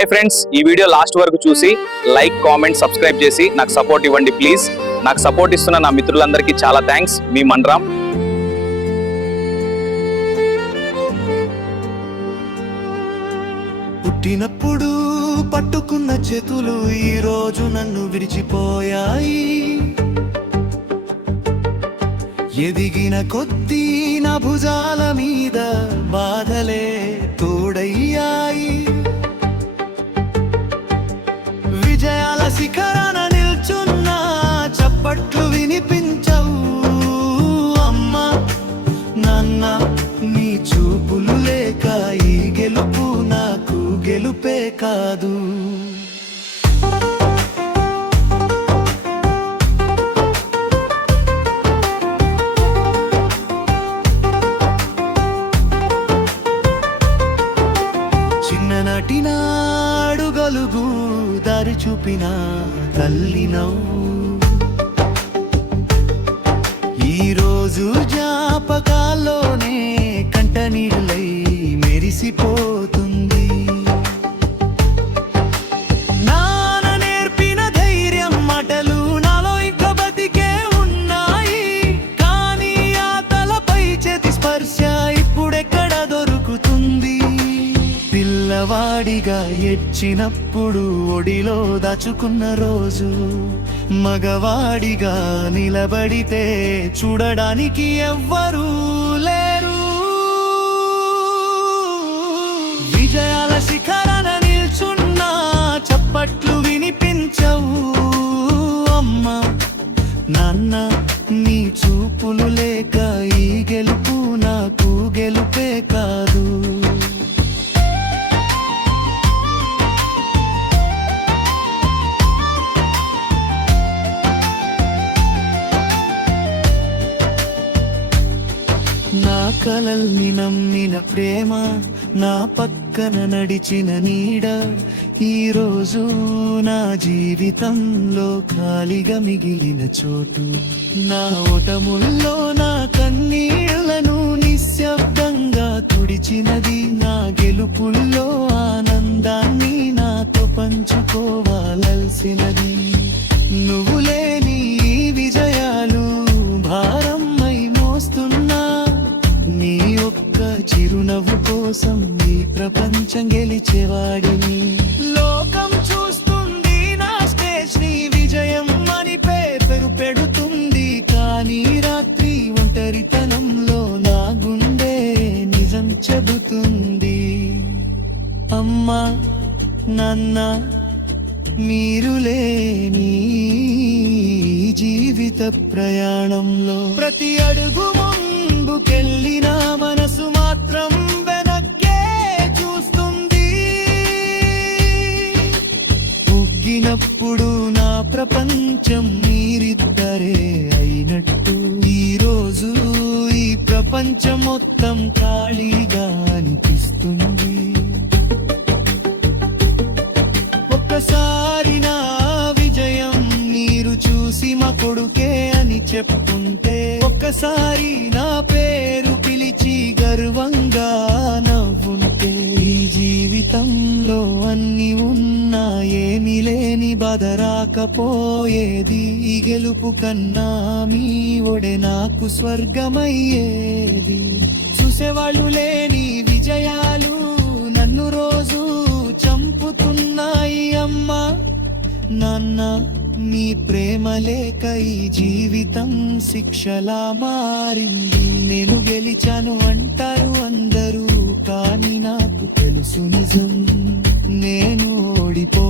హే friends, ఈ video last వరకు చూసి లైక్, కామెంట్, సబ్స్క్రైబ్ చేసి నాకు సపోర్ట్ ఇవ్వండి ప్లీజ్. నాకు సపోర్ట్ ఇస్తున్న నా మిత్రులందరికీ చాలా థ్యాంక్స్. మీ మన్రామ్. పుట్టినప్పుడు పట్టుకున్న చేతులు ఈ రోజు నన్ను విడిచిపోయాయి. ఎదిగిన కొద్దీ నా భుజాల మీద బాధలే తోడయ్యాయి. విజయాల శిఖరాన నిల్చున్నా చప్పట్లు వినిపించవు. అమ్మా నాన్న నీ చూపులు లేక ఈ గెలుపు నాకు గెలుపే కాదు. చిన్ననాటి నాడుగలుగు దారి చూపిన తల్లి నవ్వు ఈరోజు జ్ఞాపకాల్లోనే కంట నీళ్ళై మెరిసిపోతుంది. నాన్న నేర్పిన ధైర్యం మాటలు నాలో ఇంకా బతికే ఉన్నాయి. కానీ ఆ తలపై చేతి స్పర్శ ఇప్పుడెక్కడ దొరుకుతుంది? పిల్లవాడిగా ఎచ్చినప్పుడు ఒడిలో దాచుకున్న రోజు, మగవాడిగా నిలబడితే చూడడానికి ఎవ్వరూ లేరు. విజయాల శిఖరాన నిల్చున్నా చప్పట్లు వినిపించవు. అమ్మా నాన్న నీ చూపులు లేక ఈ గెలుపు నాకు గెలుపే కాదు. నా కలల్ని నమ్మిన ప్రేమ, నా పక్కన నడిచిన నీడ, ఈరోజు నా జీవితంలో ఖాళీగా మిగిలిన చోటు. నా ఓటముల్లో నా కన్నీళ్లను నిశ్శబ్దంగా తుడిచినది. నా గెలుపుల్లో ఆనందాన్ని నాతో పంచుకోవాల్సినది. నువ్వు లేని ఈ విజయాలు భారమై మోస్తున్నా. నీ ఒక్క చిరునవ్వు కోసం ఈ ప్రపంచం గెలిచేవాడిని. లోకం చూస్తుంది నా స్టేజ్ ని విజయం అని పేరు పెడుతుంది. కానీ రాత్రి ఒంటరితనంలో నా గుండె నిజం చెబుతుంది. అమ్మా నాన్న మీరు లేని జీవిత ప్రయాణంలో ప్రతి అడుగు ముందుకెళ్ళిన మనసు మాత్రం వెనక్కే చూస్తుంది. ఉగ్గినప్పుడు నా ప్రపంచం మీరిద్దరే అయినట్టు. ఈరోజు ఈ ప్రపంచం మొత్తం ఖాళీగా అనిపిస్తుంది. ఒక్కసారి నా విజయం మీరు చూసి మా కొడుకే అని చెప్పుకుంటే, ఒక్కసారి నా పేరు పిలిచి గర్వంగా నవ్వుంటే, ఈ జీవితంలో అన్ని ఉన్నా ఏమీ లేని బాధ రాకపోయేది. ఈ గెలుపు కన్నా మీ ఒడే నాకు స్వర్గమయ్యేది. చూసేవాళ్ళు లేని విజయాలు నన్ను రోజు చంపుతున్నాయి. అమ్మా నాన్న మీ ప్రేమ లేక ఈ జీవితం శిక్షలా మారింది. నేను గెలిచాను అంటారు అందరూ, కానీ నాకు తెలుసు నిజం నేను ఓడిపో